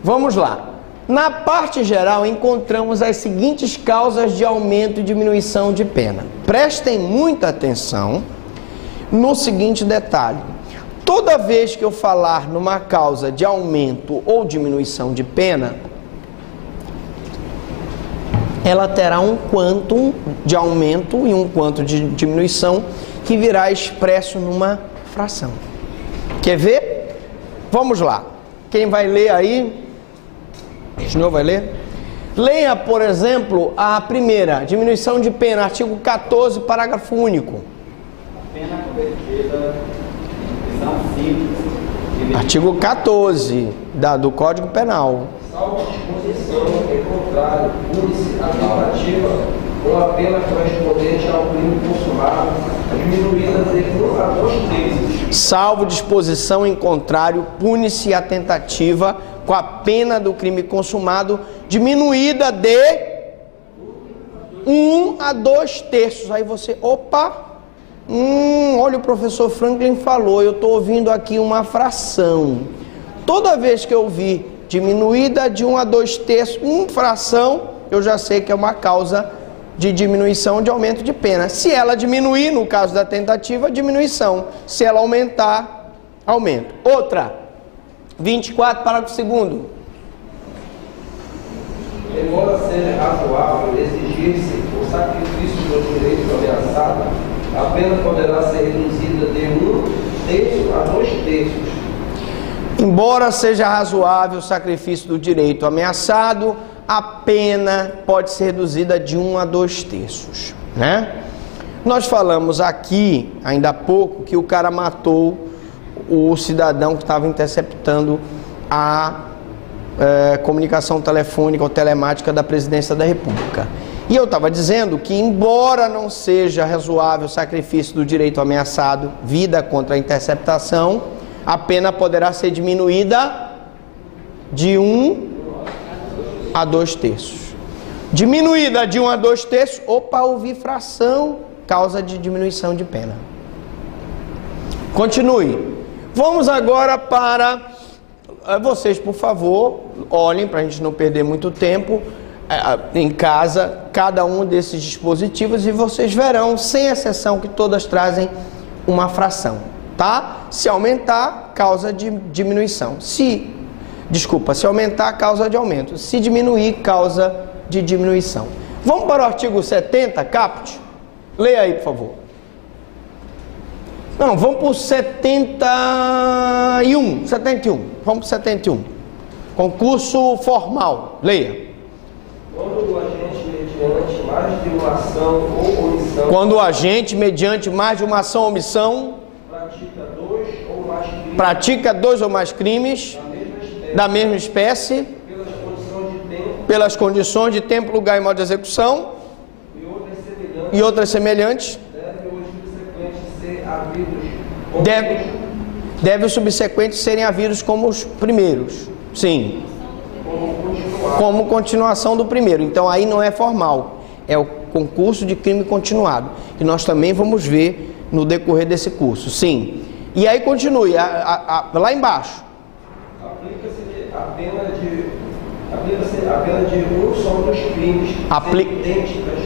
Vamos lá. Na parte geral, encontramos as seguintes causas de aumento e diminuição de pena. Prestem muita atenção no seguinte detalhe: toda vez que eu falar numa causa de aumento ou diminuição de pena, ela terá um quantum de aumento e um quantum de diminuição que virá expresso numa fração. Quer ver? Vamos lá. Quem vai ler aí? O senhor vai ler? Leia, por exemplo, a primeira, diminuição de pena, artigo 14, parágrafo único. Pena cometida em prisão simples. Artigo 14 do Código Penal. Salvo disposição em contrário, pune-se a tentativa ou a pena correspondente ao crime consumado, diminuída de 1 a 2 terços. Salvo disposição em contrário, pune-se a tentativa com a pena do crime consumado, diminuída de 1 a 2 terços. Aí você, olha, o professor Franklin falou, eu estou ouvindo aqui uma fração. Toda vez que eu ouvir diminuída de 1 a 2 terços, fração, eu já sei que é uma causa de diminuição de aumento de pena. Se ela diminuir, no caso da tentativa, diminuição. Se ela aumentar, aumento. Outra, 24, parágrafo 2º. Embora seja razoável exigir-se o sacrifício do direito ameaçado, a pena poderá ser reduzida de 1 terço a 2 terços. Embora seja razoável o sacrifício do direito ameaçado, a pena pode ser reduzida de 1 a 2 terços, né? Nós falamos aqui, ainda há pouco, que o cara matou o cidadão que estava interceptando a comunicação telefônica ou telemática da Presidência da República. E eu estava dizendo que, embora não seja razoável o sacrifício do direito ameaçado, vida contra a interceptação, a pena poderá ser diminuída de 1 a 2 terços. Diminuída de 1 a 2 terços, ouvi fração, causa de diminuição de pena. Continue. Vamos agora para... Vocês, por favor, olhem para a gente não perder muito tempo em casa, cada um desses dispositivos, e vocês verão, sem exceção, que todas trazem uma fração, tá? Se aumentar, causa de diminuição. Se aumentar, causa de aumento. Se diminuir, causa de diminuição. Vamos para o artigo 70, caput? Leia aí, por favor. Não, vamos para o 71. Vamos para o 71. Concurso formal. Leia. Quando o agente, mediante mais de uma ação ou omissão... Quando o agente, mediante mais de uma ação ou omissão... pratica 2 ou mais crimes... pratica 2 ou mais crimes da mesma espécie, pelas condições de tempo, lugar e modo de execução, e outras semelhantes, deve os subsequentes serem havidos como os primeiros. Sim. Como continuação do primeiro. Então aí não é formal, é o concurso de crime continuado, que nós também vamos ver no decorrer desse curso. Sim. E aí continue, lá embaixo. Aplica-se a pena de um só dos crimes idênticas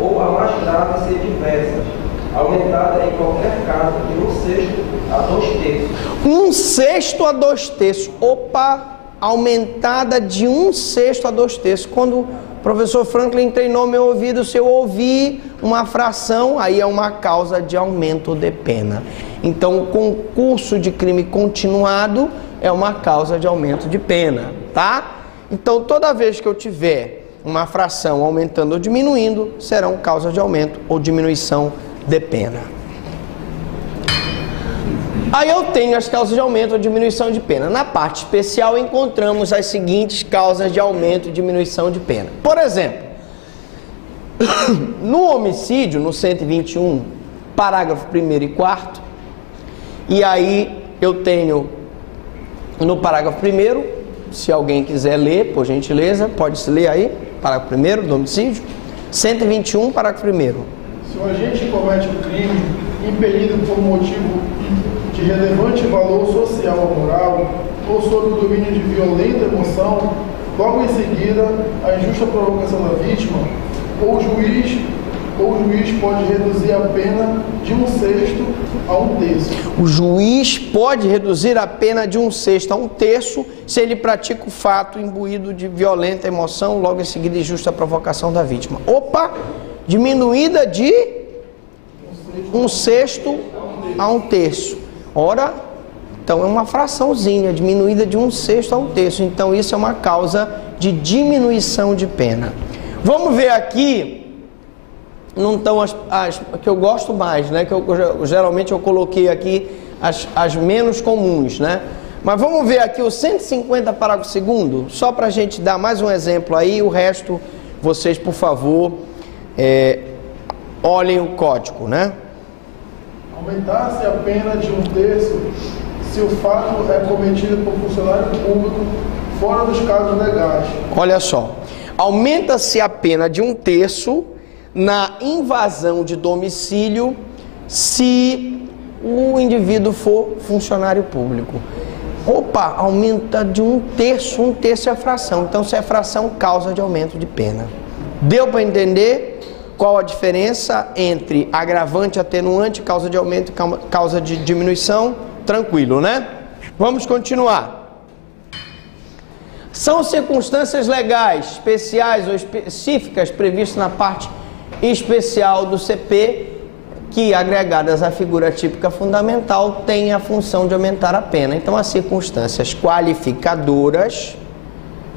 ou a mais grave ser diversas, aumentada em qualquer caso de 1/6 a 2/3. 1/6 a 2/3. Opa, aumentada de 1/6 a 2/3. Quando o professor Franklin treinou meu ouvido, se eu ouvir uma fração, aí é uma causa de aumento de pena. Então, o concurso de crime continuado é uma causa de aumento de pena, tá? Então, toda vez que eu tiver uma fração aumentando ou diminuindo, serão causas de aumento ou diminuição de pena. Aí eu tenho as causas de aumento ou diminuição de pena. Na parte especial encontramos as seguintes causas de aumento e diminuição de pena. Por exemplo, no homicídio, no 121, parágrafo 1º e 4º, e aí eu tenho no parágrafo 1º, se alguém quiser ler, por gentileza, pode se ler aí, parágrafo 1º do homicídio, 121, parágrafo 1º. Se o agente comete um crime impelido por motivo de relevante valor social ou moral, ou sob o domínio de violenta emoção, logo em seguida, a injusta provocação da vítima, o juiz pode reduzir a pena de 1/6 a 1/3. O juiz pode reduzir a pena de 1/6 a 1/3 se ele pratica o fato imbuído de violenta emoção, logo em seguida injusta provocação da vítima. Opa! Diminuída de 1/6 a 1/3. Ora, então é uma fraçãozinha, diminuída de 1/6 a 1/3. Então isso é uma causa de diminuição de pena. Vamos ver aqui, não estão as que eu gosto mais, né? Que geralmente eu coloquei aqui as menos comuns, né? Mas vamos ver aqui o 150, parágrafo 2º, só para a gente dar mais um exemplo aí, o resto vocês, por favor, olhem o código, né? Aumentar-se a pena de 1/3 se o fato é cometido por funcionário público fora dos casos legais. Olha só, aumenta-se a pena de 1/3 na invasão de domicílio se o indivíduo for funcionário público. Opa, aumenta de 1/3, 1/3 é a fração. Então, se é fração, causa de aumento de pena. Deu para entender qual a diferença entre agravante, atenuante, causa de aumento e causa de diminuição? Tranquilo, né? Vamos continuar. São circunstâncias legais, especiais ou específicas previstas na parte especial do CP que, agregadas à figura típica fundamental, têm a função de aumentar a pena. Então, as circunstâncias qualificadoras,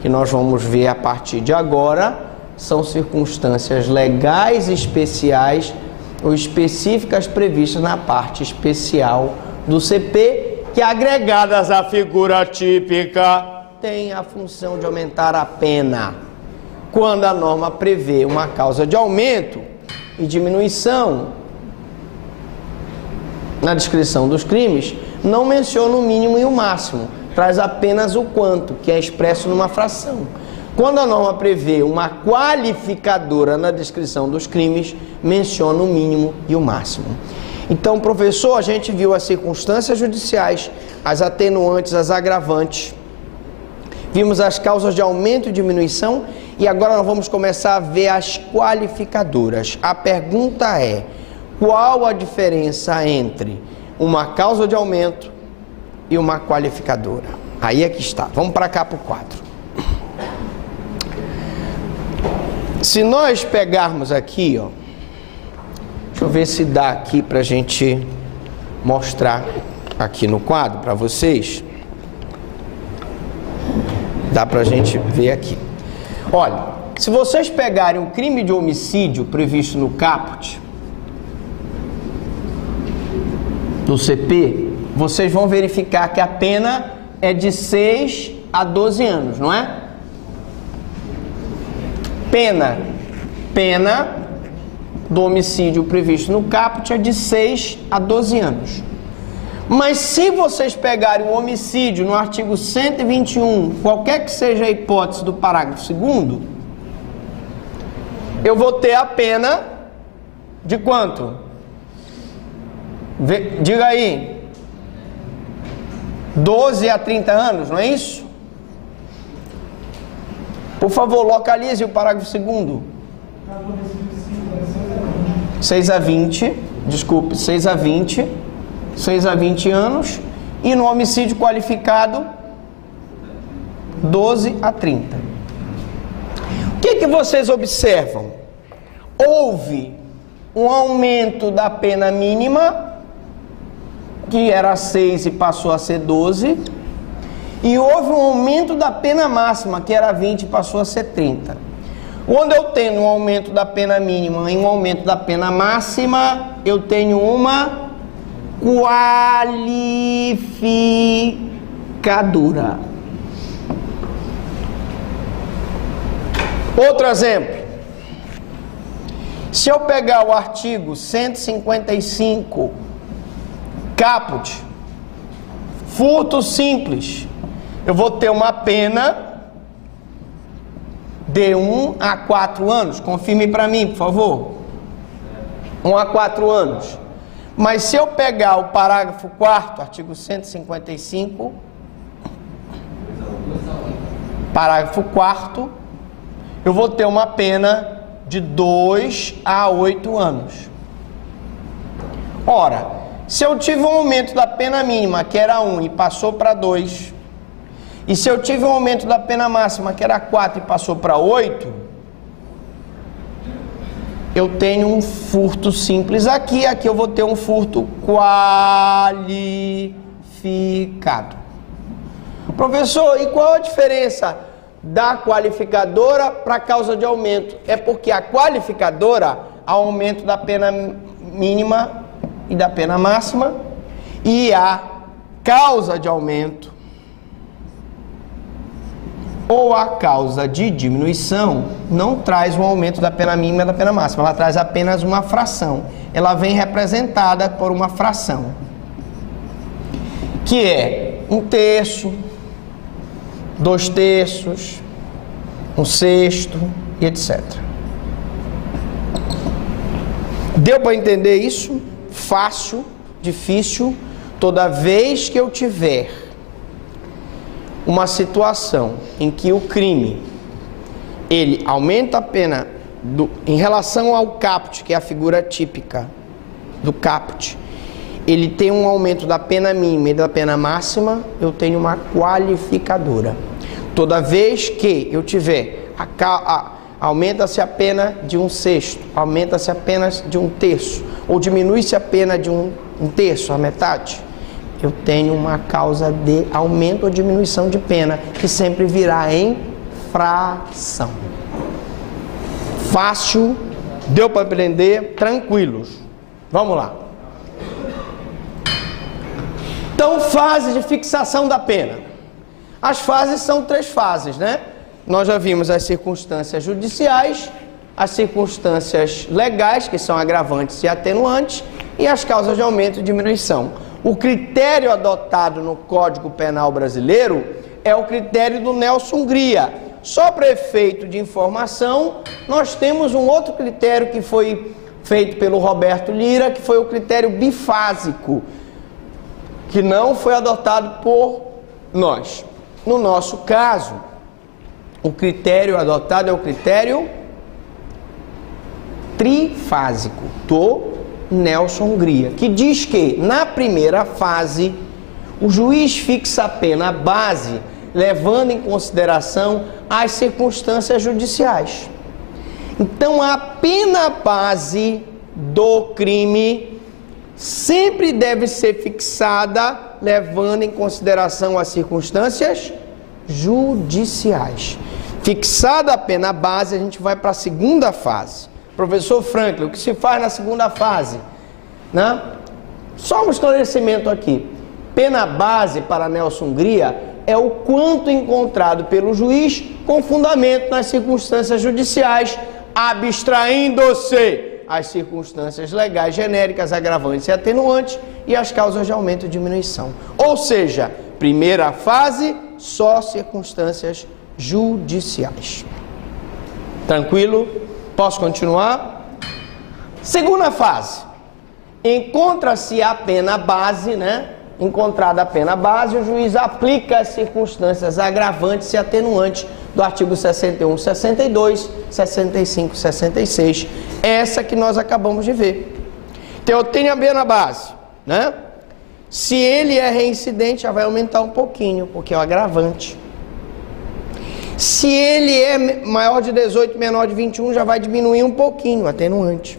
que nós vamos ver a partir de agora, são circunstâncias legais especiais ou específicas previstas na parte especial do CP, que, agregadas à figura típica, têm a função de aumentar a pena. Quando a norma prevê uma causa de aumento e diminuição na descrição dos crimes, não menciona o mínimo e o máximo, traz apenas o quanto, que é expresso numa fração. Quando a norma prevê uma qualificadora na descrição dos crimes, menciona o mínimo e o máximo. Então, professor, a gente viu as circunstâncias judiciais, as atenuantes, as agravantes, vimos as causas de aumento e diminuição e agora nós vamos começar a ver as qualificadoras. A pergunta é: qual a diferença entre uma causa de aumento e uma qualificadora? Aí é que está. Vamos para cá para o quadro. Se nós pegarmos aqui, ó, deixa eu ver se dá aqui para a gente mostrar aqui no quadro para vocês. Dá pra gente ver aqui. Olha, se vocês pegarem um crime de homicídio previsto no caput do CP, vocês vão verificar que a pena é de 6 a 12 anos, não é? Pena do homicídio previsto no caput é de 6 a 12 anos. Mas se vocês pegarem o homicídio no artigo 121, qualquer que seja a hipótese do parágrafo 2º, eu vou ter a pena de quanto? Diga aí. 12 a 30 anos, não é isso? Por favor, localize o parágrafo 2º. 6 a 20, desculpe, 6 a 20 anos, e no homicídio qualificado 12 a 30. O que vocês observam? Houve um aumento da pena mínima, que era 6 e passou a ser 12, e houve um aumento da pena máxima, que era 20 e passou a ser 30. Quando eu tenho um aumento da pena mínima e um aumento da pena máxima, eu tenho uma qualificadora. Outro exemplo. Se eu pegar o artigo 155, caput, furto simples, eu vou ter uma pena de 1 a 4 anos. Confirme para mim, por favor. 1 a 4 anos. Mas se eu pegar o parágrafo 4º, artigo 155, parágrafo 4º, eu vou ter uma pena de 2 a 8 anos. Ora, se eu tive um aumento da pena mínima, que era 1 e passou para 2, e se eu tive um aumento da pena máxima, que era 4 e passou para 8, eu tenho um furto simples aqui eu vou ter um furto qualificado. Professor, e qual a diferença da qualificadora para a causa de aumento? É porque a qualificadora, há aumento da pena mínima e da pena máxima, e a causa de aumento ou a causa de diminuição não traz um aumento da pena mínima e da pena máxima, ela traz apenas uma fração. Ela vem representada por uma fração, que é 1/3, 2/3, 1/6 e etc. Deu para entender isso? Fácil, difícil? Toda vez que eu tiver uma situação em que o crime ele aumenta a pena em relação ao caput, que é a figura típica do caput, ele tem um aumento da pena mínima e da pena máxima, eu tenho uma qualificadora. Toda vez que eu tiver aumenta-se a pena de 1/6, aumenta-se apenas de 1/3, ou diminui-se a pena de 1/3, a metade, eu tenho uma causa de aumento ou diminuição de pena, que sempre virá em fração. Fácil, deu para aprender, tranquilos. Vamos lá. Então, fase de fixação da pena. As fases são 3 fases, né? Nós já vimos as circunstâncias judiciais, as circunstâncias legais, que são agravantes e atenuantes, e as causas de aumento e diminuição. O critério adotado no Código Penal brasileiro é o critério do Nelson Hungria. Só para efeito de informação, nós temos um outro critério que foi feito pelo Roberto Lira, que foi o critério bifásico, que não foi adotado por nós. No nosso caso, o critério adotado é o critério trifásico do Nelson Hungria, que diz que, na primeira fase, o juiz fixa a pena base, levando em consideração as circunstâncias judiciais. Então, a pena base do crime sempre deve ser fixada, levando em consideração as circunstâncias judiciais. Fixada a pena base, a gente vai para a segunda fase. Professor Franklin, o que se faz na segunda fase? Né? Só um esclarecimento aqui. Pena base para Nelson Hungria é o quanto encontrado pelo juiz com fundamento nas circunstâncias judiciais, abstraindo-se as circunstâncias legais genéricas, agravantes e atenuantes e as causas de aumento e diminuição. Ou seja, primeira fase, só circunstâncias judiciais. Tranquilo? Posso continuar? Segunda fase. Encontra-se a pena base, né? Encontrada a pena base, o juiz aplica as circunstâncias agravantes e atenuantes do artigo 61, 62, 65, 66, essa que nós acabamos de ver. Então eu tenho a pena base, né? Se ele é reincidente, já vai aumentar um pouquinho, porque é o agravante. Se ele é maior de 18, menor de 21, já vai diminuir um pouquinho, atenuante.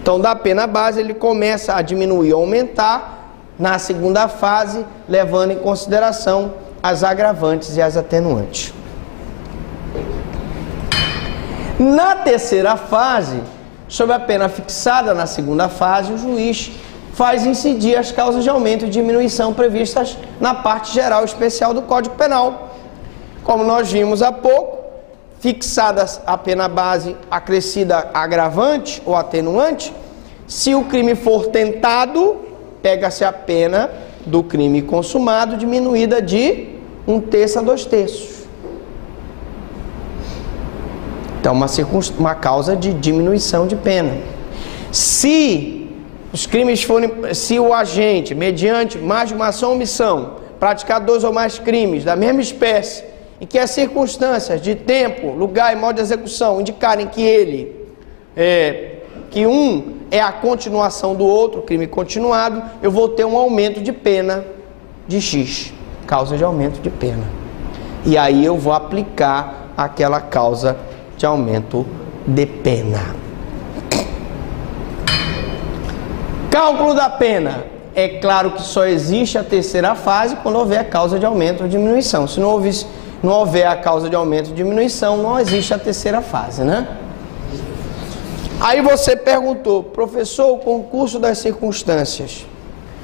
Então, da pena base, ele começa a diminuir, aumentar na segunda fase, levando em consideração as agravantes e as atenuantes. Na terceira fase, sob a pena fixada na segunda fase, o juiz faz incidir as causas de aumento e diminuição previstas na parte geral e especial do Código Penal. Como nós vimos há pouco, fixada a pena base acrescida agravante ou atenuante, se o crime for tentado, pega-se a pena do crime consumado diminuída de 1/3 a 2/3. Então, uma causa de diminuição de pena. Se os crimes forem, se o agente, mediante mais de uma ação ou omissão, praticar 2 ou mais crimes da mesma espécie, e que as circunstâncias de tempo, lugar e modo de execução indicarem que que um é a continuação do outro, crime continuado, eu vou ter um aumento de pena de X, causa de aumento de pena. E aí eu vou aplicar aquela causa de aumento de pena. Cálculo da pena. É claro que só existe a terceira fase quando houver a causa de aumento ou diminuição. Se não houver a causa de aumento ou diminuição, não existe a terceira fase, né? Aí você perguntou, professor, o concurso das circunstâncias.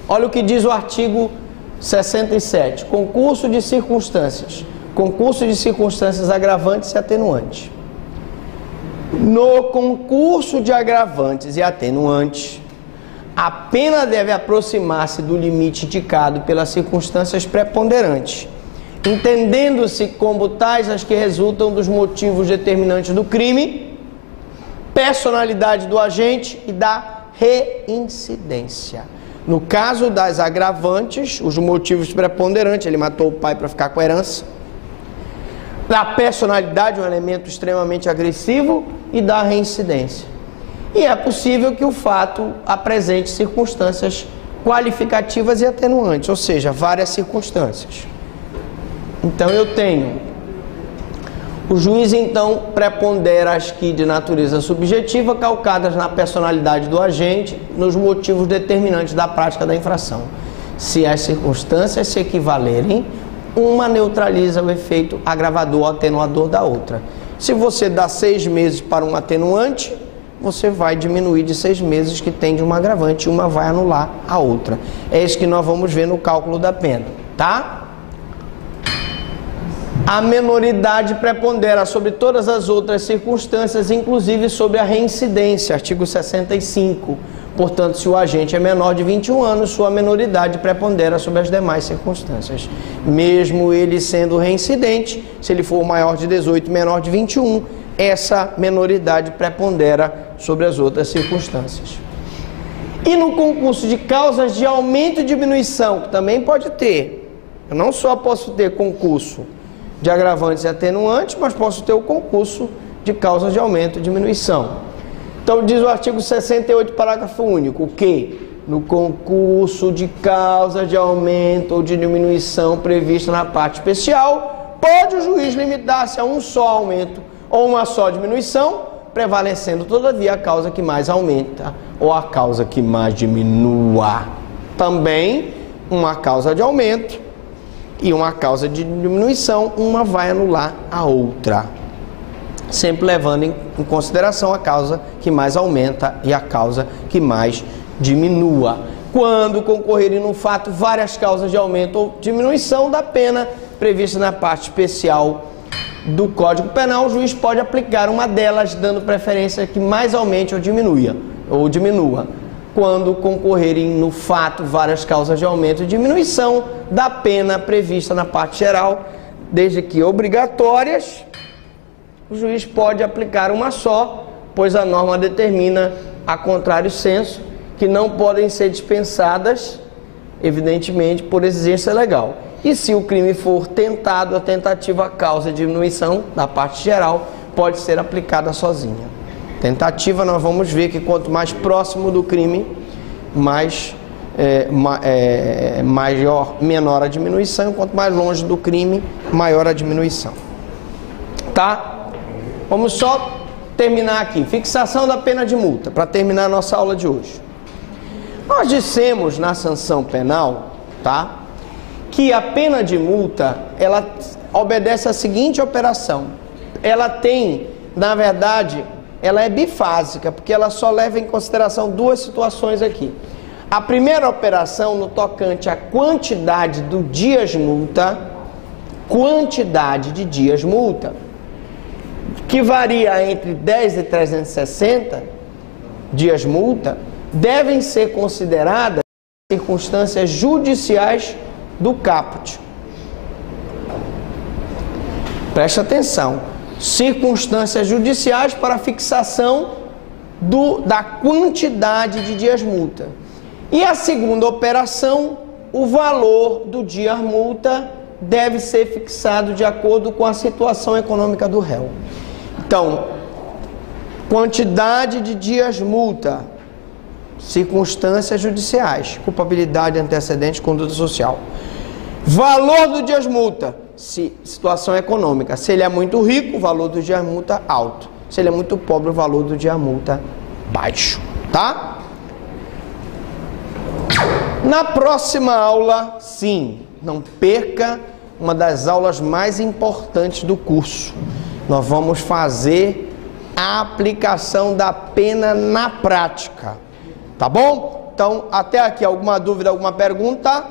Olha o que diz o artigo 67. Concurso de circunstâncias. Concurso de circunstâncias agravantes e atenuantes. No concurso de agravantes e atenuantes, a pena deve aproximar-se do limite indicado pelas circunstâncias preponderantes, entendendo-se como tais as que resultam dos motivos determinantes do crime, personalidade do agente e da reincidência. No caso das agravantes, os motivos preponderantes, ele matou o pai para ficar com a herança, da personalidade, um elemento extremamente agressivo, e da reincidência. E é possível que o fato apresente circunstâncias qualificativas e atenuantes, ou seja, várias circunstâncias. Então eu tenho, o juiz então prepondera as que de natureza subjetiva, calcadas na personalidade do agente, nos motivos determinantes da prática da infração. Se as circunstâncias se equivalerem, uma neutraliza o efeito agravador ou atenuador da outra. Se você dá 6 meses para um atenuante, você vai diminuir de 6 meses que tem de uma agravante e uma vai anular a outra. É isso que nós vamos ver no cálculo da pena, tá? A menoridade prepondera sobre todas as outras circunstâncias, inclusive sobre a reincidência, artigo 65. Portanto, se o agente é menor de 21 anos, sua menoridade prepondera sobre as demais circunstâncias. Mesmo ele sendo reincidente, se ele for maior de 18, menor de 21, essa menoridade prepondera sobre as outras circunstâncias. E no concurso de causas de aumento e diminuição, que também pode ter, eu não só posso ter concurso de agravantes e atenuantes, mas posso ter o concurso de causas de aumento e diminuição. Então diz o artigo 68, parágrafo único, que no concurso de causas de aumento ou de diminuição prevista na parte especial, pode o juiz limitar-se a um só aumento ou uma só diminuição, prevalecendo todavia a causa que mais aumenta ou a causa que mais diminua. Também uma causa de aumento e uma causa de diminuição, uma vai anular a outra, sempre levando em consideração a causa que mais aumenta e a causa que mais diminua. quando concorrerem no fato várias causas de aumento ou diminuição da pena prevista na parte especial do Código Penal, o juiz pode aplicar uma delas, dando preferência que mais aumente ou diminua. Quando concorrerem no fato várias causas de aumento e diminuição da pena prevista na parte geral, desde que obrigatórias, o juiz pode aplicar uma só, pois a norma determina, a contrário senso, que não podem ser dispensadas, evidentemente, por exigência legal. E se o crime for tentado, a tentativa causa diminuição da parte geral pode ser aplicada sozinha. Tentativa, nós vamos ver que quanto mais próximo do crime, menor a diminuição, quanto mais longe do crime, maior a diminuição. Tá? Vamos só terminar aqui. Fixação da pena de multa, para terminar a nossa aula de hoje. Nós dissemos na sanção penal, tá, que a pena de multa, ela obedece à seguinte operação. Ela tem, na verdade, ela é bifásica, porque ela só leva em consideração duas situações aqui. A primeira operação, no tocante à quantidade do dias multa, quantidade de dias multa, que varia entre 10 e 360 dias multa, devem ser consideradas circunstâncias judiciais do caput. Preste atenção. Circunstâncias judiciais para fixação da quantidade de dias multa. E a segunda operação, o valor do dia multa deve ser fixado de acordo com a situação econômica do réu. Então, quantidade de dias multa, circunstâncias judiciais, culpabilidade, antecedente, conduta social. Valor do dias multa, situação econômica. Se ele é muito rico, o valor do dia multa alto. Se ele é muito pobre, o valor do dia multa baixo, tá? Na próxima aula, sim, não perca uma das aulas mais importantes do curso. Nós vamos fazer a aplicação da pena na prática, tá bom? Então, até aqui, alguma dúvida, alguma pergunta?